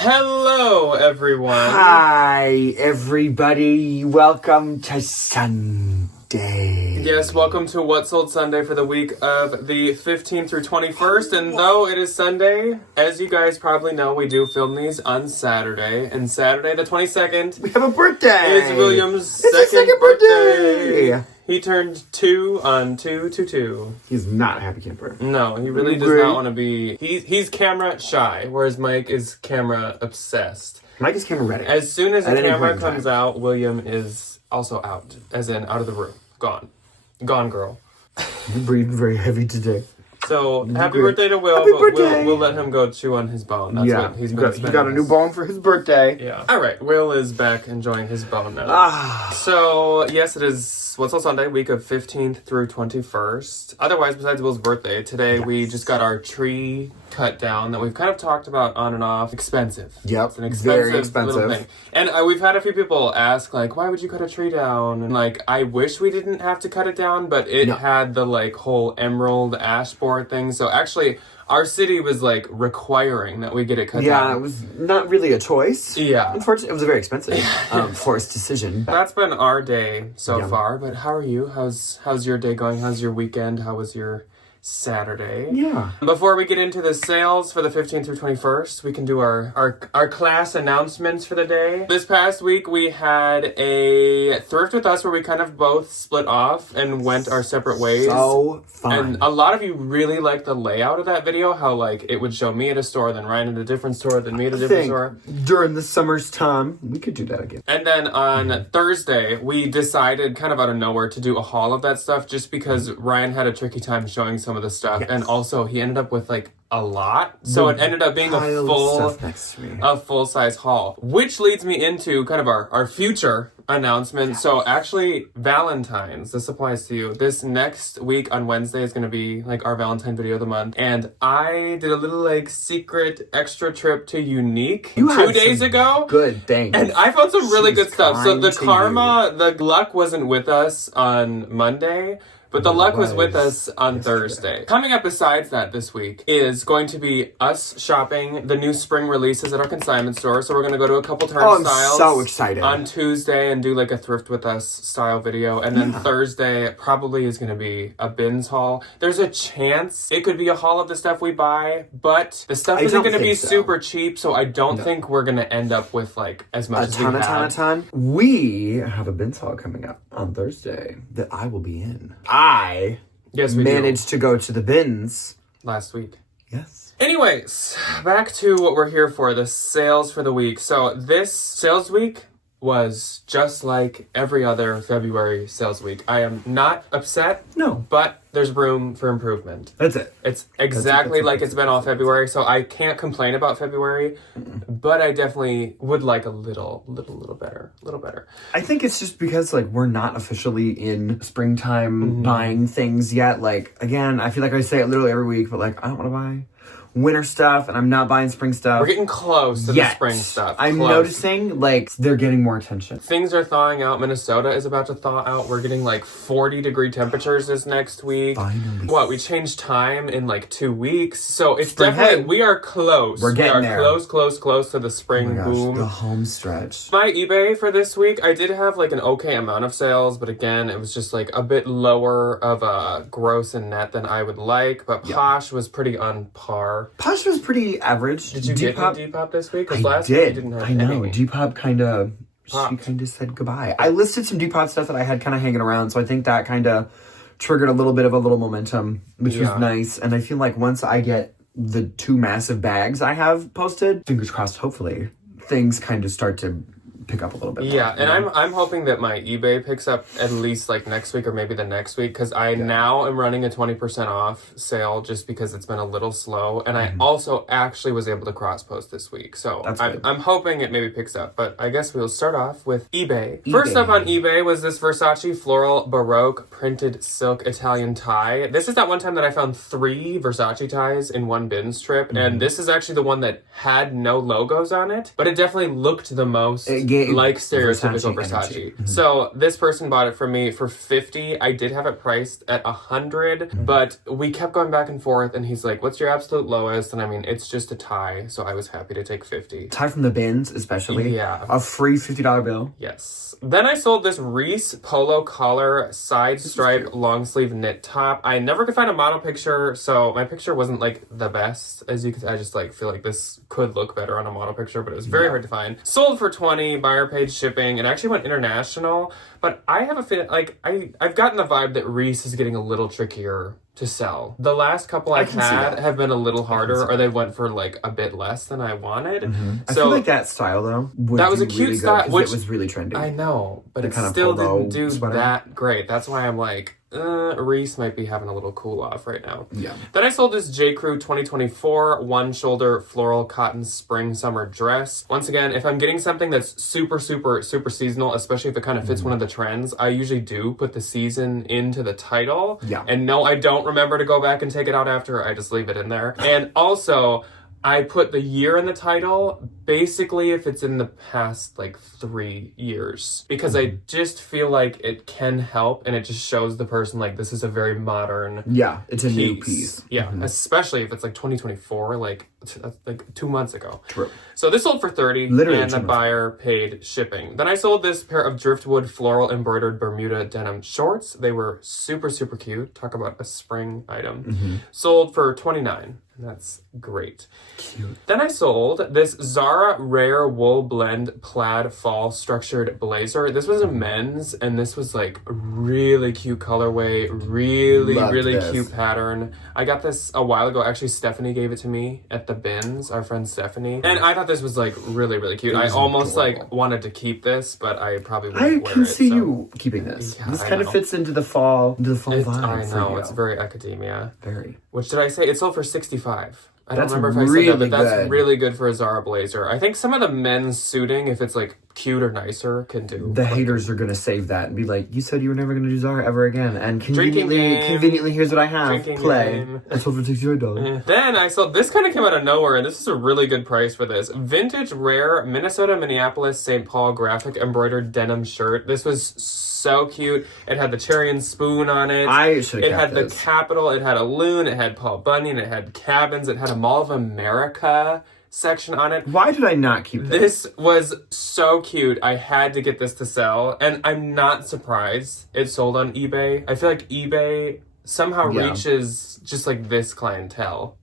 Hello, everyone. Hi, everybody. Welcome to Sunday. Yes, welcome to What Sold Sunday for the week of the 15th through 21st. And though it is Sunday, as you guys probably know, we do film these on Saturday. And Saturday, the 22nd, We have a birthday. is William's It's his second birthday. He turned 2 on 2/2/2. He's not a happy camper. No, he really does not want to be. He's camera shy, whereas Mike is camera obsessed. Mike is camera ready. As soon as the At any camera point in comes time. out, William is also out, as in out of the room. Gone, girl. You're breathing very heavy today. So happy great. birthday to Will, Happy but birthday. we'll let him go chew on his bone. That's what he's been he got a new bone for his birthday. Yeah. All right, Will is back enjoying his bone now. Ah, So yes, it is What's All Sunday, week of 15th through 21st. Otherwise, besides Will's birthday, today we just got our tree cut down that we've kind of talked about on and off. Expensive. Yep, It's an expensive, very expensive. little thing. And we've had a few people ask, like, why would you cut a tree down? And like, I wish we didn't have to cut it down, but it had the like whole emerald ash board thing. So actually, our city was like requiring that we get it cut down. Yeah, it was not really a choice. Yeah. Unfortunately, it was a very expensive forced decision. That's been our day so Yeah. far, but how are you? How's your day going? How's your weekend? How was your Saturday? Yeah. Before we get into the sales for the 15th through 21st, we can do our class announcements for the day. This past week, we had a thrift with us where we kind of both split off and went our separate ways. So fun. And a lot of you really liked the layout of that video, how like it would show me at a store, then Ryan at a different store, then me at a different store. During the summer's time, we could do that again. And then on Thursday, we decided kind of out of nowhere to do a haul of that stuff just because Ryan had a tricky time showing some of the stuff. Yes. And also he ended up with like a lot. So it ended up being a Pile of full stuff next to me. full-size haul. Which leads me into kind of our future announcement. So actually, Valentines, this applies to you. This next week on Wednesday is going to be like our Valentine video of the month. And I did a little like secret extra trip to Unique You 2 had days some ago. Good things. And I found some really She was good stuff. So the kind to karma, the luck wasn't with us on Monday, but the luck was with was us on Thursday. Coming up besides that this week is going to be us shopping the new spring releases at our consignment store. So we're going to go to a couple turnstiles. I'm so excited. On Tuesday and do like a thrift with us style video. And then Thursday probably is going to be a bins haul. There's a chance it could be a haul of the stuff we buy, but the stuff isn't don't going to be think so. super cheap. So I don't think we're going to end up with like as much A as ton, we a ton, had. a ton. We have a bin haul coming up on Thursday that I will be in. I Yes, we managed to go to the bins. do. Last week. Yes. Anyways, back to what we're here for, the sales for the week. So this sales week was just like every other February sales week. I am not upset, No. but there's room for improvement. That's it. It's exactly that's like it's been all February, so I can't complain about February, but I definitely would like a little better. I think it's just because like we're not officially in springtime buying things yet. Like again, I feel like I say it literally every week, but like I don't want to buy winter stuff and I'm not buying spring stuff. We're getting close to the spring stuff. I'm Close. noticing like they're getting more attention. Things are thawing out. Minnesota is about to thaw out. We're getting like 40-degree temperatures this next week. Finally. What? We changed time in like 2 weeks. So it's Spring definitely, head. we are close. We're getting we are there. close to the spring boom. The home stretch. My eBay for this week, I did have like an okay amount of sales, but again, it was just like a bit lower of a gross and net than I would like. But Posh was pretty on par. Posh was pretty average. Did you get any Depop this week? Because I last week did. you didn't have I know. any. Depop kind of. She Popped. kind of said goodbye. I listed some Depop stuff that I had kind of hanging around, so I think that kind of triggered a little bit of a little momentum, which was nice. And I feel like once I get the 2 massive bags I have posted, fingers crossed, hopefully things kind of start to pick up a little bit more. Yeah, and I'm hoping that my eBay picks up at least like next week or maybe the next week, because I now am running a 20% off sale just because it's been a little slow, and I also actually was able to cross post this week, so I'm hoping it maybe picks up. But I guess we'll start off with eBay. First up on eBay was this Versace floral baroque printed silk Italian tie. This is that one time that I found 3 Versace ties in one bin strip, and this is actually the one that had no logos on it, but it definitely looked the most like stereotypical Versace. So this person bought it for me for $50. I did have it priced at $100, but we kept going back and forth, and he's like, what's your absolute lowest? And I mean, it's just a tie, so I was happy to take $50. Tie from the bins, especially. Yeah. A free $50 bill. Yes. Then I sold this Reese polo collar side stripe long sleeve knit top. I never could find a model picture, so my picture wasn't like the best. As you can, I just like feel like this could look better on a model picture, but it was very hard to find. Sold for $20, buyer paid shipping, and actually went international. But I have a feeling, like, I've gotten the vibe that Reese is getting a little trickier to sell. The last couple I've had have been a little harder, or they went for like a bit less than I wanted. I feel like that style though, that was a cute style, which it was really trendy. I know, but it still didn't do that great. That's why I'm like, Reese might be having a little cool off right now. Yeah. Then I sold this J. Crew 2024 one shoulder floral cotton spring summer dress. Once again, if I'm getting something that's super seasonal, especially if it kind of fits one of the trends, I usually do put the season into the title. Yeah. And no, I don't remember to go back and take it out after. I just leave it in there. And also, I put the year in the title, basically if it's in the past like 3 years, because I just feel like it can help, and it just shows the person like this is a very modern it's a new piece. Yeah, especially if it's like 2024, like 2 months ago. True. So this sold for $30, Literally and the buyer paid shipping. Then I sold this pair of driftwood floral embroidered Bermuda denim shorts. They were super cute. Talk about a spring item. Sold for $29. That's great. Cute. Then I sold this Zara Rare Wool Blend Plaid Fall Structured Blazer. This was a men's, and this was like really cute colorway, really cute pattern. I got this a while ago. Actually, Stephanie gave it to me at the bins, our friend Stephanie. And I thought this was like really cute. I almost like wanted to keep this, but I probably wouldn't wear it. I can see you keeping this. This kind of fits into the fall vibe. I know, it's very academia. Very. Which did I say? It sold for $65. I don't That's remember if I said really that, but that's good. really good for a Zara blazer. I think some of the men's suiting, if it's like cute or nicer, can do. The haters are gonna save that and be like, "You said you were never gonna do Zara ever again." And Drinking conveniently, here's what I have. Drinking Play. game. I sold for $65. Then I sold this. Kind of came out of nowhere, and this is a really good price for this vintage rare Minnesota Minneapolis St. Paul graphic embroidered denim shirt. This was so cute. It had the cherry and spoon on it. I should have It had the capital. It had a loon. It had Paul Bunyan. It had cabins. It had a Mall of America section on it. Why did I not keep this? This was so cute. I had to get this to sell, and I'm not surprised it sold on eBay. I feel like eBay somehow reaches just like this clientele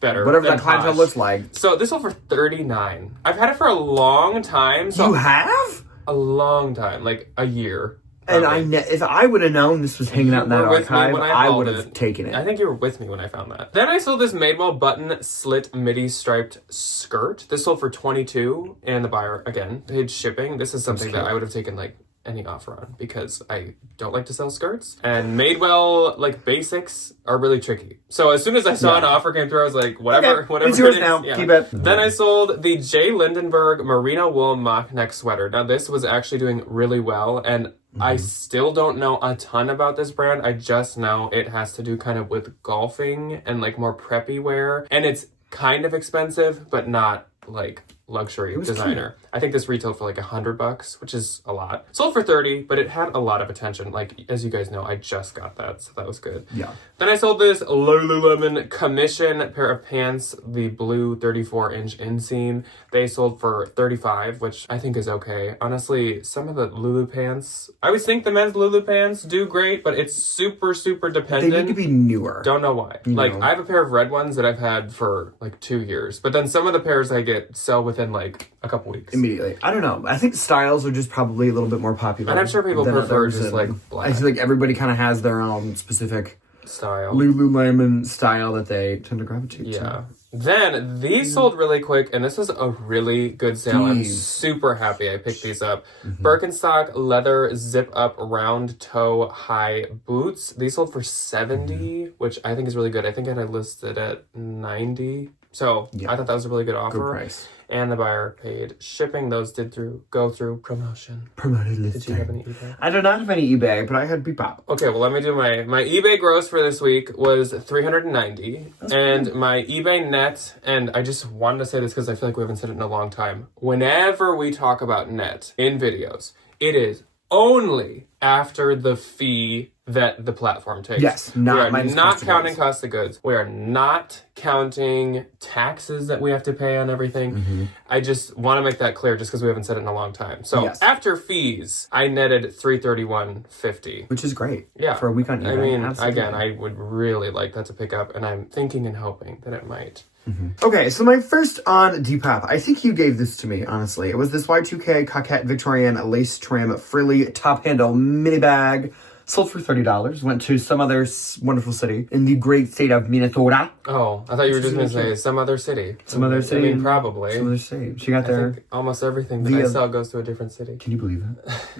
better. Whatever than that clientele Posh. looks like. So this sold for $39. I've had it for a long time. So You have? a long time, like a year. And if I would have known this was hanging out in that archive, I would have taken it. I think you were with me when I found that. Then I sold this Madewell button slit midi striped skirt. This sold for $22, and the buyer again paid shipping. This is something that I would have taken like any offer on, because I don't like to sell skirts, and Madewell like basics are really tricky. So as soon as I saw an offer came through, I was like, whatever, whatever. It's yours now. Keep it. Then I sold the J. Lindenberg merino wool mock neck sweater. Now this was actually doing really well, and I still don't know a ton about this brand. I just know it has to do kind of with golfing and like more preppy wear, and it's kind of expensive, but not like luxury designer. I think this retailed for like $100, which is a lot. Sold for $30, but it had a lot of attention. Like, as you guys know, I just got that, so that was good. Yeah. Then I sold this Lululemon commission pair of pants, the blue 34-inch inseam. They sold for $35, which I think is okay. Honestly, some of the Lulu pants, I always think the men's Lulu pants do great, but it's super dependent. They need to be newer. Don't know why. I have a pair of red ones that I've had for like 2 years, but then some of the pairs I get sell within like a couple weeks. Immediately. I don't know. I think styles are just probably a little bit more popular. And I'm sure people prefer just like black. I feel like everybody kind of has their own specific style. Lululemon style that they tend to gravitate to. Yeah. Then these sold really quick, and this was a really good sale. I'm super happy I picked these up. Birkenstock leather zip up round toe high boots. These sold for $70, which I think is really good. I think I had it listed at $90. So I thought that was a really good offer. Good price. And the buyer paid shipping. Those did go through promotion. Promoted listing. Did you have any eBay? I do not have any eBay, but I had Bebop. Okay, well, let me do my eBay gross for this week was $390. And my eBay net, and I just wanted to say this because I feel like we haven't said it in a long time. Whenever we talk about net in videos, it is only after the fee that the platform takes. Yes, we are minus not cost of counting goods. cost of goods. We are not counting taxes that we have to pay on everything. I just want to make that clear just because we haven't said it in a long time. So after fees, I netted $331.50. Which is great. Yeah. For a week on eBay. I mean, Absolutely. again, I would really like that to pick up, and I'm thinking and hoping that it might. Okay, so my first on Depop, I think you gave this to me, honestly. It was this Y2K Coquette Victorian lace trim frilly top handle mini bag. Sold for $30. Went to some other wonderful city in the great state of Minnesota. Oh, I thought you were just going to say some other city. Some other city. I mean, probably. Some other state. She got I there. think almost everything that I sell goes to a different city. Can you believe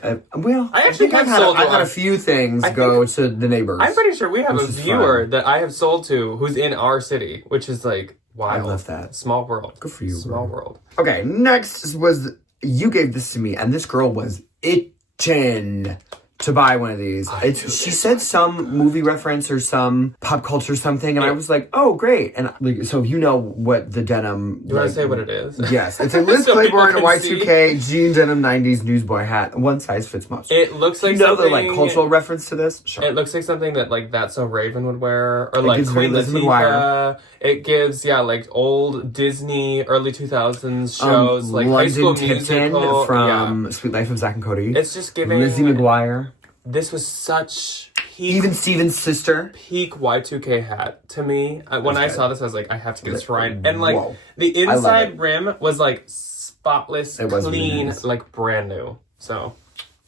it? Well, I actually think have sold I've had one. a few things go to the neighbors. I'm pretty sure we have a Which is viewer fun. that I have sold to who's in our city, which is like wild. I love that. Small world. Good for you, Small bro. world. Okay, next was, you gave this to me, and this girl was itching to buy one of these. She said some movie reference or some pop culture something, and I was like, oh, great. And like, so you know what the denim... You want to say what it is? Yes. It's a Liz So Claiborne people can see. Y2K jean denim 90s newsboy hat. One size fits most. It looks like you know something... the like cultural reference to this? Sure. It looks like something that like That's So Raven would wear, or like gives very Queen Lizzie Latifah. It gives like old Disney early 2000s shows, like High School London Tipton Musical from Sweet Life of Zack and Cody. It's just giving Lizzie McGuire. This was such peak, Even Steven's sister. peak Y2K hat to me. When I saw this, I was like, I have to get this right. And like Whoa. the I love inside rim was like spotless, It was really clean, nice. like brand new. So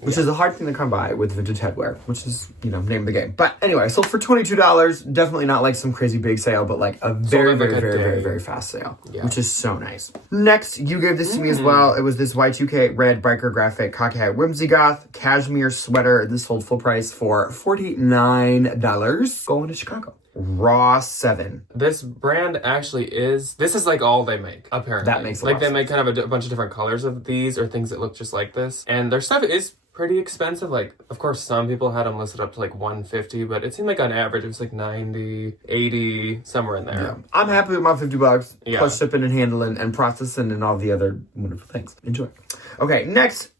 Which is a hard thing to come by with vintage headwear, which is, name of the game. But anyway, sold for $22. Definitely not like some crazy big sale, but like a very, like very, a very, day. very, very fast sale, Yeah. which is so nice. Next, you gave this to me as well. It was this Y2K red biker graphic cockhat whimsy goth cashmere sweater. This sold full price for $49. Going to Chicago. Raw 7. this brand actually this is like all they make, apparently. That makes a like lot they of make kind of a bunch of different colors of these or things that look just like this. And their stuff is pretty expensive. Like, of course, some people had them listed up to like $150, but it seemed like on average it was like $90, $80, somewhere in there. Yeah. I'm happy with my $50 Yeah. plus shipping and handling and processing and all the other wonderful things. Enjoy. Okay, next,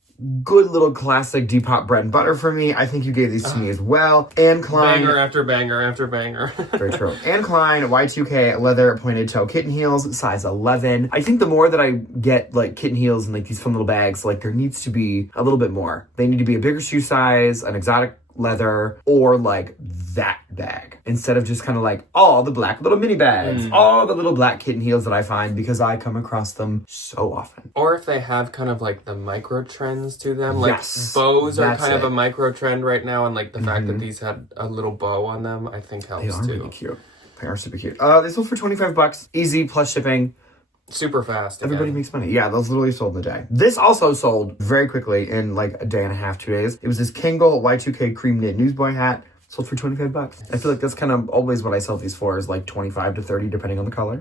good little classic Depop bread and butter for me. I think you gave these to me as well. Anne Klein. Banger after banger after banger. Very true. Anne Klein Y2K leather pointed toe kitten heels, size 11. I think the more that I get like kitten heels and like these fun little bags, like there needs to be a little bit more. They need to be a bigger shoe size, an exotic leather, or like that bag instead of just kind of like all the black little mini bags, all the little black kitten heels that I find because I come across them so often. Or if they have kind of like the micro trends to them, like Yes, bows are that's kind of it. a micro trend right now, and like the fact that these had a little bow on them, I think helps They are too. really cute. They are super cute. They sold for $25. Easy plus shipping. Super fast. Everybody again. makes money. Yeah, those literally sold in a day. This also sold very quickly in like a day and a half, 2 days. It was this Kangol Y2K cream knit newsboy hat. Sold for $25. I feel like that's kind of always what I sell these for, is like 25 to 30 depending on the color.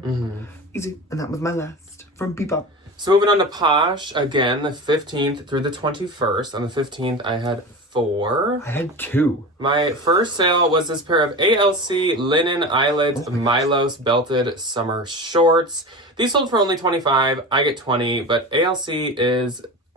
Easy. And that was my last from Bebop. So moving on to Posh, again, the 15th through the 21st. On the 15th, I had 4. I had 2. My first sale was this pair of ALC linen eyelet Milos belted summer shorts. These sold for only $25. I get $20, but ALC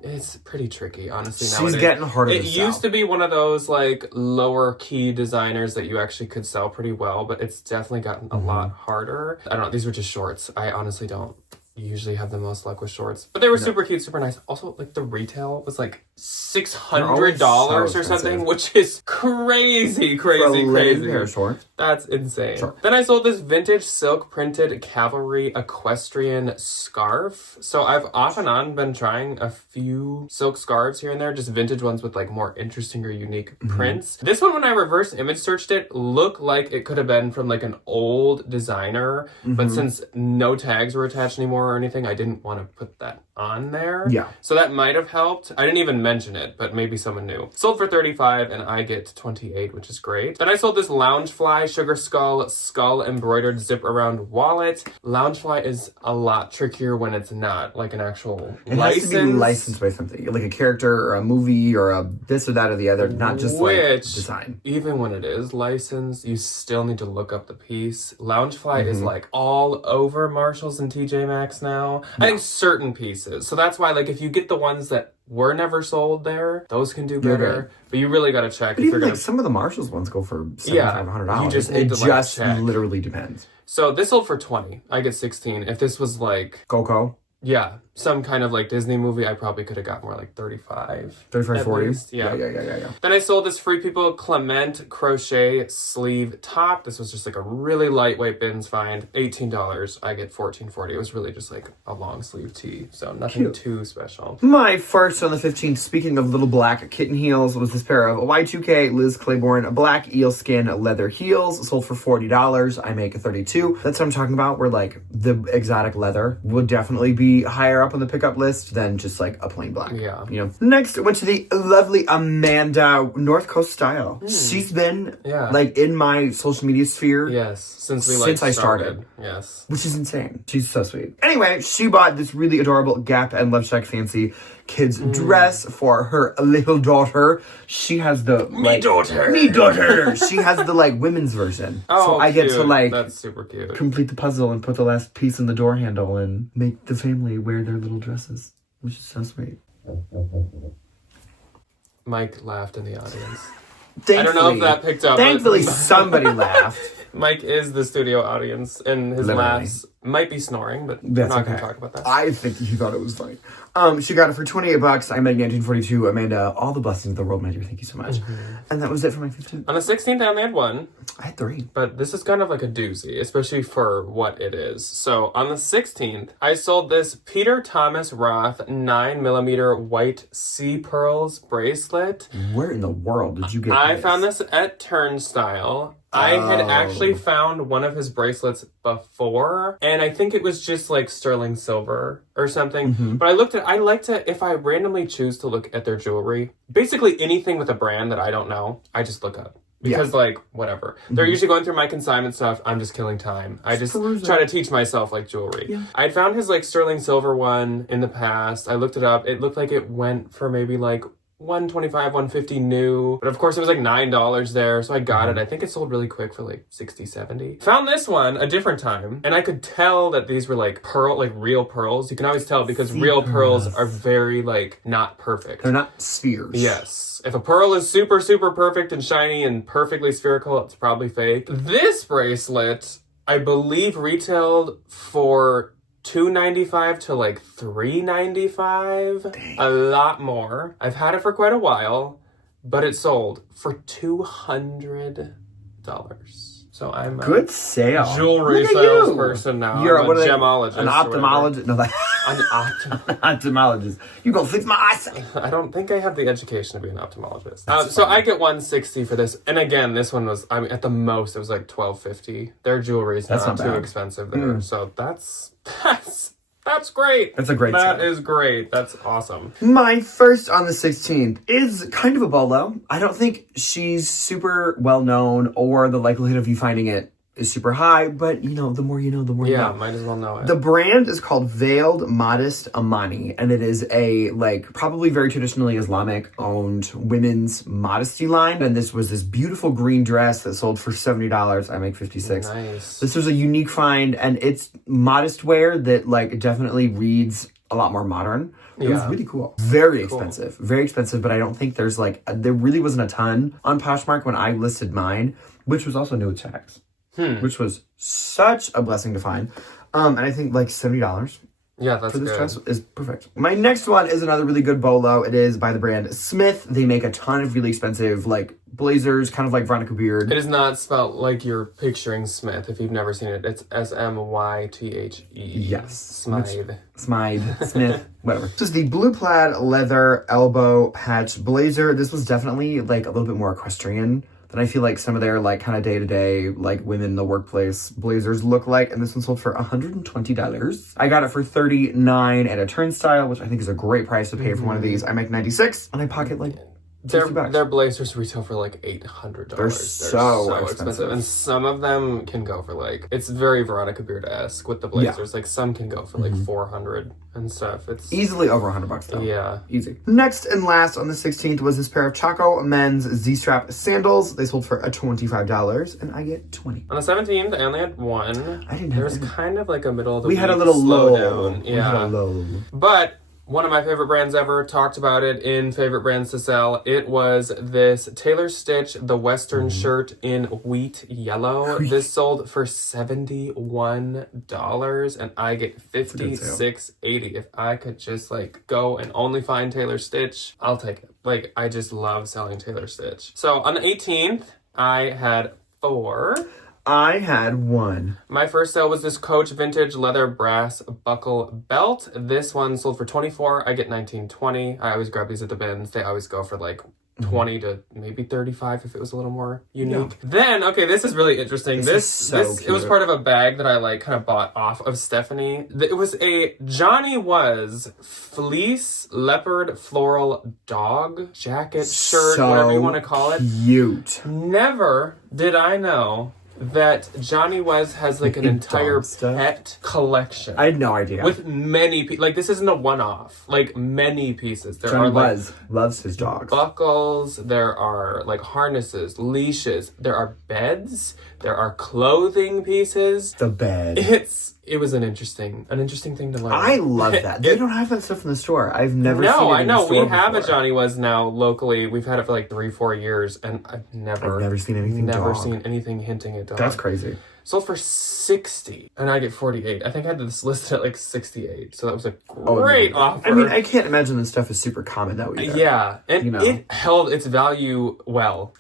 it's pretty tricky, honestly. She's nowadays. getting harder It to sell. used to be one of those like lower key designers that you actually could sell pretty well, but it's definitely gotten a lot harder. I don't know. These were just shorts. I honestly don't usually have the most luck with shorts, but they were super cute, super nice. Also, like the retail was like $600 so or expensive. something, which is crazy, For a crazy, linen crazy. pair of shorts. That's insane. Sure. Then I sold this vintage silk printed cavalry equestrian scarf. So I've off and on been trying a few silk scarves here and there, just vintage ones with like more interesting or unique prints. This one, when I reverse image searched it, looked like it could have been from like an old designer, but since no tags were attached anymore or anything, I didn't want to put that on there. Yeah. So that might have helped. I didn't even mention it, but maybe someone knew. Sold for $35 and I get $28, which is great. Then I sold this Loungefly Sugar skull embroidered zip around wallet. Loungefly is a lot trickier when it's not like an actual license. Has to be licensed by something, like a character or a movie or a this or that or the other, not just like design. Even when it is licensed, you still need to look up the piece. Loungefly is like all over Marshalls and TJ Maxx now. I think certain pieces. So that's why, like, if you get the ones that were never sold there, those can do better. But you really got to check. But even like some of the Marshalls ones go for $7,500. You just need to just check. Literally depends. So this sold for $20. I get $16. If this was like Coco. Yeah, some kind of like Disney movie, I probably could have got more like 35. 35, 40? Yeah. Yeah. Then I sold this Free People Clement crochet sleeve top. This was just like a really lightweight bins find. $18. I get $14.40. It was really just like a long sleeve tee. So nothing too special. My first on the 15th, speaking of little black kitten heels, was this pair of Y2K Liz Claiborne black eelskin leather heels. Sold for $40. I make $32. That's what I'm talking about, where like the exotic leather would definitely be higher up on the pickup list than just like a plain black. Yeah. You know. Next, went to the lovely Amanda North Coast style. She's been like in my social media sphere. Yes, since I started. Yes. Which is insane. She's so sweet. Anyway, she bought this really adorable Gap and Love Shack fancy kids dress for her little daughter. She has the me daughter. She has the like women's version. Oh, so I get to like that's super cute. Complete the puzzle and put the last piece in the door handle and make the family wear their little dresses, which is so sweet. Mike laughed in the audience. Thankfully, I don't know if that picked up. Thankfully, somebody laughed. Mike is the studio audience, and his laughs might be snoring, but we're not going to talk about that. I think he thought it was funny. She got it for $28. I made 1942. Amanda, all the blessings of the world, my dear. Thank you so much. And that was it for my 15th. On the 16th, I only had one. I had 3. But this is kind of like a doozy, especially for what it is. So on the 16th, I sold this Peter Thomas Roth 9mm white sea pearls bracelet. Where in the world did you get this? I found this at Turnstile. I had actually found one of his bracelets before, and I think it was just like sterling silver or something. But I like to, if I randomly choose to look at their jewelry, basically anything with a brand that I don't know, I just look up. Because, like, whatever. They're usually going through my consignment stuff. I'm just killing time. I just try to teach myself, like, jewelry. Yeah. I'd found his, like, sterling silver one in the past. I looked it up. It looked like it went for maybe, like, $125, $150 new. But of course it was like $9 there, so I got it. I think it sold really quick for like $60, $70. Found this one a different time, and I could tell that these were like real pearls. You can always tell because real pearls are very like not perfect. They're not spheres. Yes. If a pearl is super, super perfect and shiny and perfectly spherical, it's probably fake. This bracelet, I believe, retailed for $295 to like $395. Dang. A lot more. I've had it for quite a while, but it sold for $200. So I'm a good sale. Jewelry salesperson now. You're I'm a gemologist. An ophthalmologist. No, an ophthalmologist. You gonna fix my eyesight? I don't think I have the education to be an ophthalmologist. So I get $160 for this, and again, this one was. I mean, at the most, it was like $12.50. Their jewelry is not too expensive there, so that's great. That's a great sale. That is great. That's awesome. My first on the 16th is kind of a bolo. I don't think she's super well known, or the likelihood of you finding it is super high, but you know, the more you know, the more you know. Yeah, might as well know it. The brand is called Veiled Modest Amani, and it is a probably very traditionally Islamic owned women's modesty line. And this was this beautiful green dress that sold for $70. I make $56. Nice. This was a unique find, and it's modest wear that definitely reads a lot more modern. It was really cool. Very expensive, but I don't think there's there really wasn't a ton on Poshmark when I listed mine, which was also new with tax. Which was such a blessing to find. And I think $70 Yeah, that's for this good. dress is perfect. My next one is another really good bolo. It is by the brand Smith. They make a ton of really expensive blazers, kind of like Veronica Beard. It is not spelled like you're picturing Smith if you've never seen it. It's Smythe. Yes. Smythe. Smith, whatever. This is the blue plaid leather elbow patch blazer. This was definitely a little bit more equestrian than I feel like some of their kind of day-to-day women in the workplace blazers look like. And this one sold for $120. I got it for $39 at a Turnstile, which I think is a great price to pay for one of these. I make $96, and I pocket Their blazers retail for like $800. They're so expensive. And some of them can go for like, it's very Veronica Beard-esque with the blazers. Like some can go for like 400 and stuff. It's easily over $100 though. Yeah. Easy. Next and last on the 16th was this pair of Chaco men's Z-strap sandals. They sold for $25 and I get 20. On the 17th, I only had one. I didn't have There's kind of like a middle of the We week had a little slowdown. We had a low. But one of my favorite brands ever, talked about it in Favorite Brands to Sell. It was this Taylor Stitch, the Western shirt in wheat yellow. This sold for $71 and I get $56.80. If I could just like go and only find Taylor Stitch, I'll take it. Like, I just love selling Taylor Stitch. So on the 18th, I had 4. I had 1. My first sale was this Coach vintage leather brass buckle belt. This one sold for $24. I get $19.20. I always grab these at the bins. They always go for like 20 to maybe 35 if it was a little more unique. Yeah. Then, okay, this is really interesting. This it was part of a bag that I like kind of bought off of Stephanie. It was a Johnny Was fleece leopard floral dog jacket, shirt, whatever you want to call it. Cute. Never did I know that Johnny Was has like an entire pet collection. I had no idea. With many like this isn't a one-off. Like many pieces. There Johnny are like Was loves his dogs. Buckles, there are like harnesses, leashes, there are beds, there are clothing pieces. The bed. It was an interesting thing to learn. I love that. They don't have that stuff in the store. I've never seen it in the store. No, I know. We have before. a Johnny Was now locally. We've had it for like 3-4 years, and I've never seen anything seen anything hinting at dog. That's crazy. Sold for $60, and I get $48. I think I had this listed at like $68, so that was a great offer. I mean, I can't imagine this stuff is super common though either. Yeah, and it held its value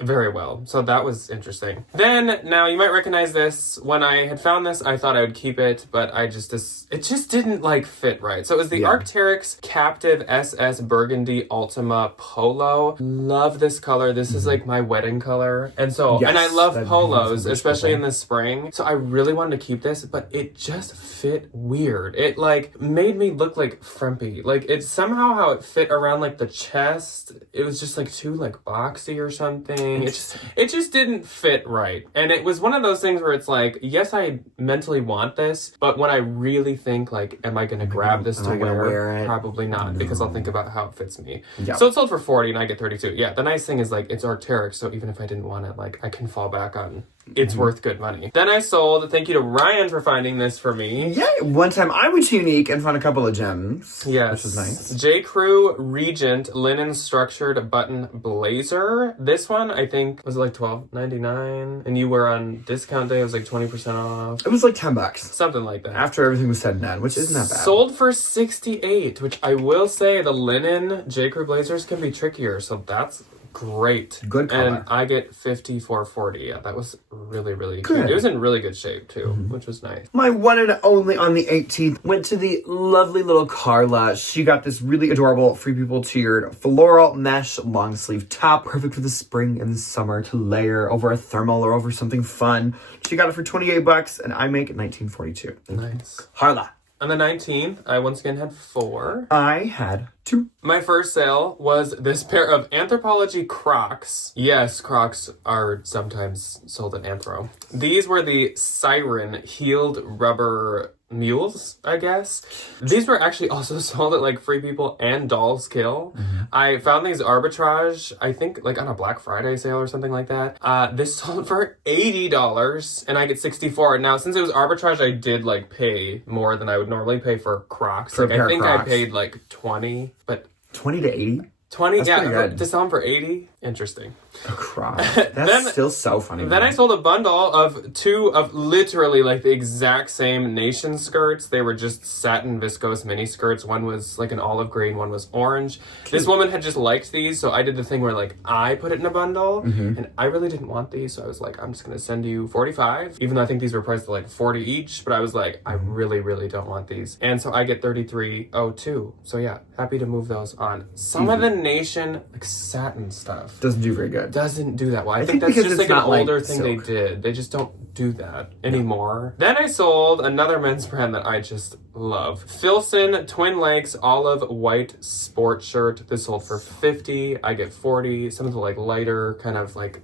very well. So that was interesting. Then, now you might recognize this. When I had found this, I thought I would keep it, but it just didn't like fit right. So it was the Arc'teryx Captive SS Burgundy Ultima Polo. Love this color. This is like my wedding color, and I love polos, especially in the spring. So I really wanted to keep this, but it just fit weird. It like made me look like frumpy. Like it somehow how it fit around like the chest. It was just like too like boxy or something. It just didn't fit right. And it was one of those things where it's like, yes, I mentally want this, but when I really think like, am I going to grab this to wear it? Probably not, because I'll think about how it fits me. Yep. So it sold for $40 and I get $32. Yeah, the nice thing is like it's Arc'teryx, so even if I didn't want it, like I can fall back on it's worth good money. Then I sold, thank you to Ryan for finding this for me. Yeah, one time I went unique and found a couple of gems. Yes. Which is nice. J. Crew Regent linen structured button blazer. This one, I think, was like $12.99. And you were on discount day, it was like 20% off. It was like $10. Something like that. After everything was said and done, which isn't that bad. Sold for $68, which I will say the linen J. Crew blazers can be trickier, so that's great. Good color. And I get $54.40. Yeah, that was really, really good. It was in really good shape, too, which was nice. My one and only on the 18th went to the lovely little Carla. She got this really adorable Free People tiered floral mesh long sleeve top. Perfect for the spring and the summer to layer over a thermal or over something fun. She got it for $28 and I make $19.42. Nice. Carla. On the 19th, I once again had 4. I had 2. My first sale was this pair of Anthropologie Crocs. Yes, Crocs are sometimes sold at Anthro. These were the Siren heeled rubber mules, I guess. These were actually also sold at like Free People and Dolls Kill. I found these arbitrage, I think like on a Black Friday sale or something like that. This sold for $80 and I get $64. Now, since it was arbitrage, I did like pay more than I would normally pay for Crocs. For like, I think Crocs. I paid like 20, but 20 to 80? 20, That's yeah, to sell them for 80. Interesting. A Crocs. That's still so funny. Then I sold a bundle of 2 of literally like the exact same Nation skirts. They were just satin viscose mini skirts. One was like an olive green, one was orange. This woman had just liked these, so I did the thing where like I put it in a bundle, and I really didn't want these, so I was like, I'm just gonna send you 45, even though I think these were priced at like 40 each, but I was like, I really, really don't want these. And so I get $33.02. So yeah, happy to move those on. Some of the Nation like satin stuff doesn't do very good. good. doesn't do that well. I think think that's because just it's like an not, like, older thing they silk. did. They just don't do that anymore. Then I sold another men's brand that I just love. Filson Twin Lakes Olive White Sport Shirt. This sold for $50. I get $40. Some of the like lighter kind of like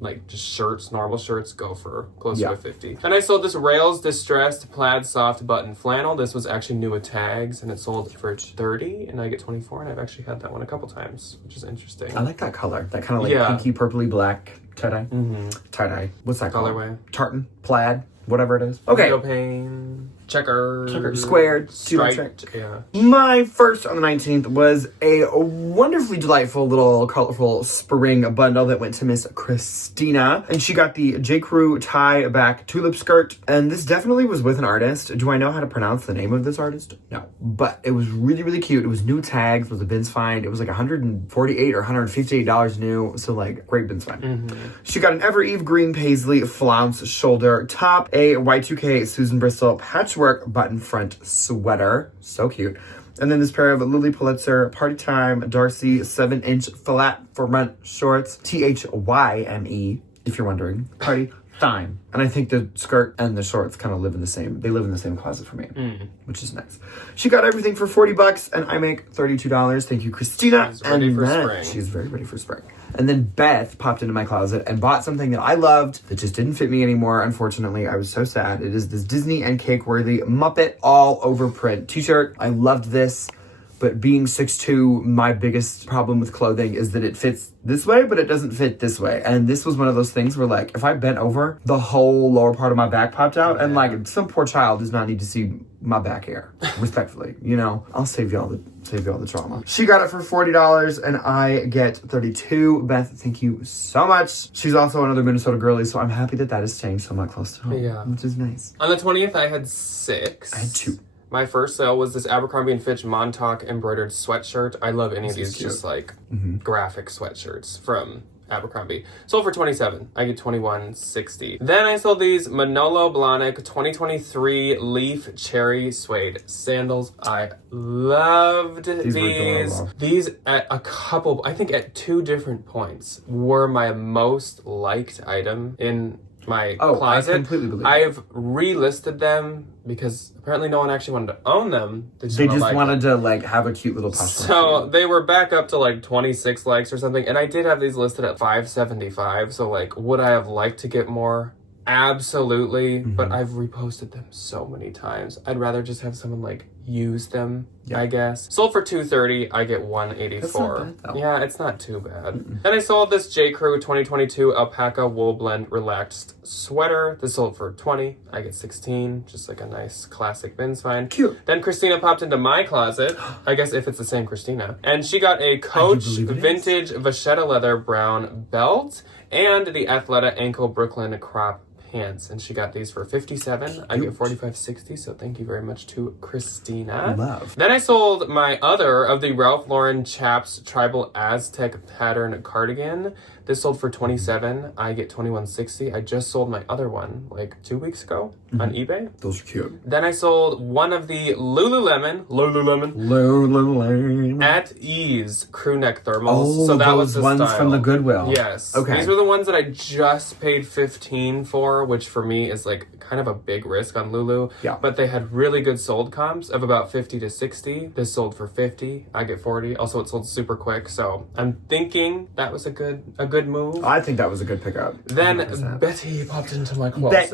like just shirts, normal shirts, go for closer to $50. And I sold this Rails Distressed Plaid Soft Button Flannel. This was actually new with tags, and it sold for $30, and I get $24. And I've actually had that one a couple times, which is interesting. I like that color. That kind of like pinky, purpley, black tie-dye. Tie-dye. What's that called? Colorway. Tartan, plaid, whatever it is. Okay. Window pane, checker, squared, striped. Yeah. My first on the 19th was a wonderfully delightful little colorful spring bundle that went to Miss Christina. And she got the J. Crew tie back tulip skirt. And this definitely was with an artist. Do I know how to pronounce the name of this artist? No. But it was really, really cute. It was new tags, it was a bins find. It was like $148 or $158 new. So like great bins find. She got an Ever Eve green paisley flounce shoulder top, a Y2K Susan Bristol patchwork button front sweater. So cute. And then this pair of Lily Pulitzer Party Time Darcy 7-inch flat front shorts. THYME, if you're wondering. Party Time. And I think the skirt and the shorts kind of live in the same closet for me, which is nice. She got everything for $40 and I make $32. Thank you, Christina. She's ready for spring. She's very ready for spring. And then Beth popped into my closet and bought something that I loved that just didn't fit me anymore. Unfortunately, I was so sad. It is this Disney and Cake-worthy Muppet all over print t-shirt. I loved this, but being 6'2", my biggest problem with clothing is that it fits this way, but it doesn't fit this way. And this was one of those things where like, if I bent over, the whole lower part of my back popped out. And like, some poor child does not need to see my back hair, respectfully, you know? I'll save y'all the trauma. She got it for $40 and I get $32. Beth, thank you so much. She's also another Minnesota girly, so I'm happy that is staying somewhat close to home, which is nice. On the 20th, I had 6. I had 2. My first sale was this Abercrombie & Fitch Montauk embroidered sweatshirt. I love any of these just like graphic sweatshirts from Abercrombie. Sold for $27. I get $21.60. Then I sold these Manolo Blahnik 2023 Leaf Cherry Suede sandals. I loved these. These at a couple, I think at 2 different points, were my most liked item in my closet. I completely believe I've relisted them because apparently no one actually wanted to own them. They just wanted to like have a cute little posture. So they were back up to like 26 likes or something, and I did have these listed at 575. So like, would I have liked to get more? Absolutely, but I've reposted them so many times. I'd rather just have someone like use them, I guess. Sold for $230. I get $184. That's not bad, though. Yeah, it's not too bad. Then I sold this J. Crew 2022 Alpaca Wool Blend Relaxed Sweater. This sold for $20. I get $16. Just like a nice classic bins find. Cute. Then Christina popped into my closet. I guess if it's the same Christina. And she got a Coach Vintage Vachetta Leather Brown Belt and the Athleta Ankle Brooklyn Crop Pants, and she got these for $57. I get $45.60, so thank you very much to Christina. Love. Then I sold my other of the Ralph Lauren Chaps Tribal Aztec Pattern Cardigan. This sold for $27. I get $21.60. I just sold my other one like 2 weeks ago on eBay. Those are cute. Then I sold one of the Lululemon At Ease crew neck thermals. Oh, so that those was the ones style. from the Goodwill. Yes. Okay. These were the ones that I just paid $15 for, which for me is like kind of a big risk on Lulu. Yeah. But they had really good sold comps of about 50 to 60. This sold for 50. I get 40. Also, it sold super quick. So I'm thinking that was a good move. I think that was a good pickup. Then 100%. Betty popped into my closet.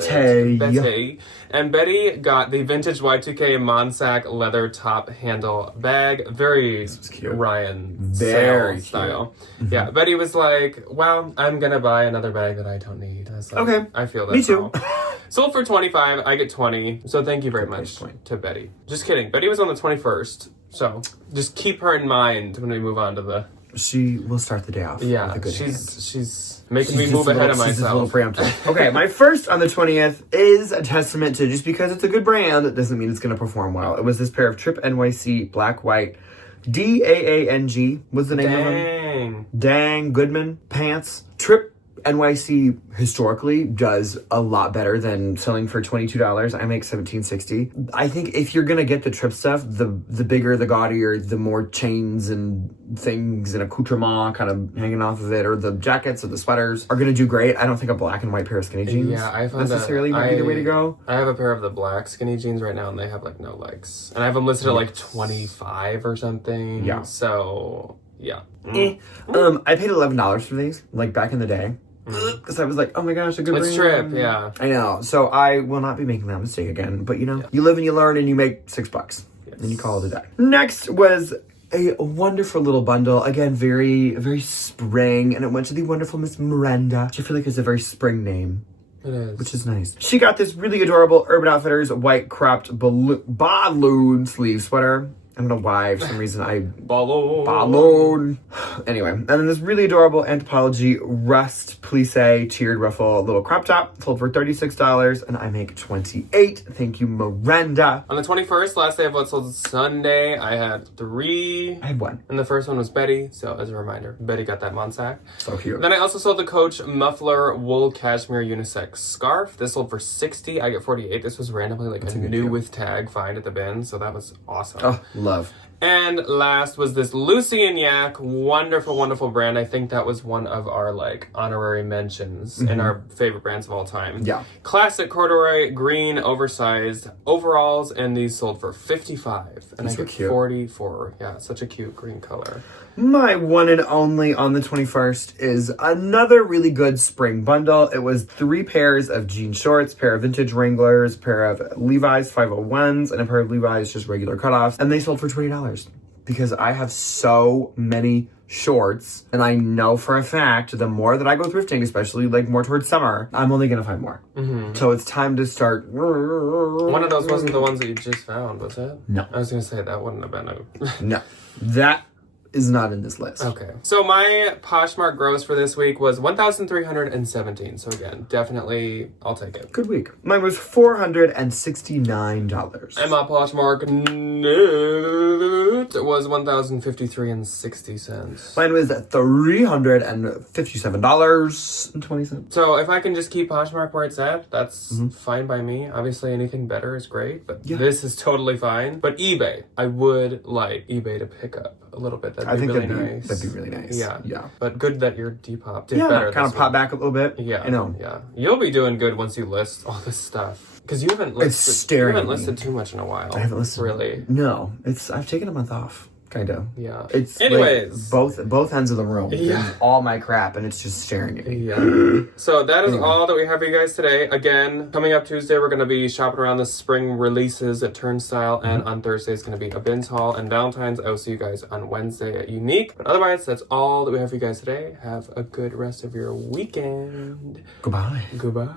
Betty. And Betty got the vintage Y2K Monsac leather top handle bag. Very cute. Ryan Very style. Yeah, Betty was like, well, I'm going to buy another bag that I don't need. I was like, Okay. I feel that. Me too. Sold for $25. I get $20. So thank you very much to Betty. Just kidding. Betty was on the 21st. So just keep her in mind when we move on to the... She will start the day off. Yeah, with a good hand. she's making me move ahead of She's just a myself. little preemptive. Okay, my first on the 20th is a testament to just because it's a good brand, it doesn't mean it's going to perform well. It was this pair of Trip NYC black white DAANG was the name of them. Dang. Dang Goodman pants. Trip NYC historically does a lot better than selling for $22. I make $17.60. I think if you're gonna get the trip stuff, the bigger, the gaudier, the more chains and things and accoutrement kind of hanging off of it, or the jackets or the sweaters are gonna do great. I don't think a black and white pair of skinny jeans I found necessarily might be the way to go. I have a pair of the black skinny jeans right now, and they have like no legs, and I have them listed at like 25 or something. Yeah. So yeah. I paid $11 for these, like back in the day. Because I was like, oh my gosh, a good It's brand. trip, yeah. I know. So I will not be making that mistake again. But you live and you learn, and you make $6. Yes. And you call it a day. Next was a wonderful little bundle. Again, very, very spring. And it went to the wonderful Miss Miranda, which I feel like is a very spring name. It is. Which is nice. She got this really adorable Urban Outfitters white cropped balloon sleeve sweater. I don't know why, for some reason balloon. Anyway, and then this really adorable Anthropologie rust plissé tiered ruffle little crop top sold for $36, and I make $28. Thank you, Miranda. On the 21st, last day of what sold Sunday, I had 3. I had 1. And the first one was Betty, so as a reminder, Betty got that Monsac. So cute. Then I also sold the Coach Muffler Wool Cashmere Unisex Scarf. This sold for $60. I get $48. This was randomly like a new with tag find at the bin, so that was awesome. Oh, love. And last was this Lucy and Yak, wonderful, wonderful brand. I think that was one of our like honorary mentions in our favorite brands of all time. Yeah. Classic corduroy, green, oversized overalls, and these sold for $55. And I get cute. $44. Yeah, such a cute green color. My one and only on the 21st is another really good spring bundle. It was 3 pairs of jean shorts, pair of vintage Wranglers, pair of Levi's 501s, and a pair of Levi's just regular cutoffs. And they sold for $20 because I have so many shorts, and I know for a fact the more that I go thrifting, especially like more towards summer, I'm only gonna find more. So it's time to start. One of those wasn't the ones that you just found, was it? No. I was gonna say that wouldn't have been a... No, that is not in this list. Okay. So my Poshmark gross for this week was $1,317. So again, definitely, I'll take it. Good week. Mine was $469. And my Poshmark it was $1,053.60. Mine was $357.20. So if I can just keep Poshmark where it's at, that's fine by me. Obviously, anything better is great, but this is totally fine. But eBay, I would like eBay to pick up a little bit. That'd be really nice. That'd be really nice. Yeah. But good that your Depop did better. Kind of pop back a little bit. Yeah. You know. Yeah. You'll be doing good once you list all this stuff. Because you haven't listed too much in a while. I haven't listed. Really. No. I've taken a month off. Kind of. Yeah. It's anyways. Like both ends of the room. Yeah. All my crap, and it's just staring at me. Yeah. So that is all that we have for you guys today. Again, coming up Tuesday, we're going to be shopping around the spring releases at Turnstile, and on Thursday is going to be a Bins haul and Valentines. I will see you guys on Wednesday at Unique. But otherwise, that's all that we have for you guys today. Have a good rest of your weekend. Goodbye. Goodbye.